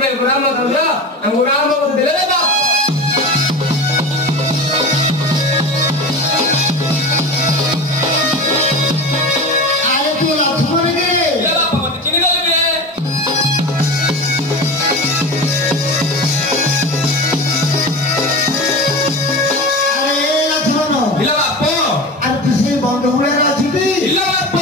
ভাই গোলাম না দাও আমি গোলাম না দিলে না আরে তুই লক্ষ্মণ কে এ বাবা মত চিনি গলি বে আরে লক্ষ্মণ ইলা বাপ আরে তুই সেই বন্ধ হয়ে আছিস ইলা বাপ